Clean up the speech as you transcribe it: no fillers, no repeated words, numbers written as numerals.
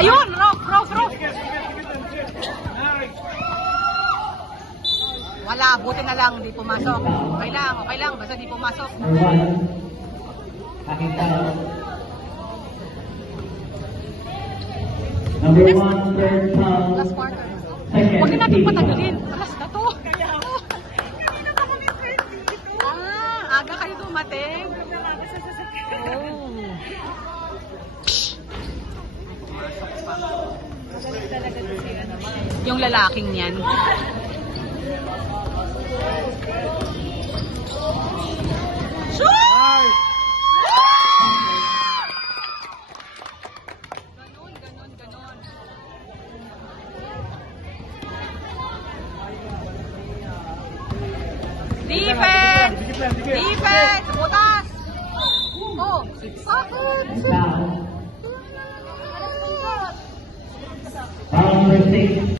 Ayun! Rock! Wala, buti na lang, di pumasok. Okay lang, basta di pumasok. Number 1, third foul. Last quarter. Huwag na natin patagalin. Alas na to. Kanina pa kami first dito. Aga kayo dumating. Magaling talaga doon si ano. Yung lalaking yan. Shoot! Ganon. Defense! Butas! Oh, sakit! Foul. Foul number 6.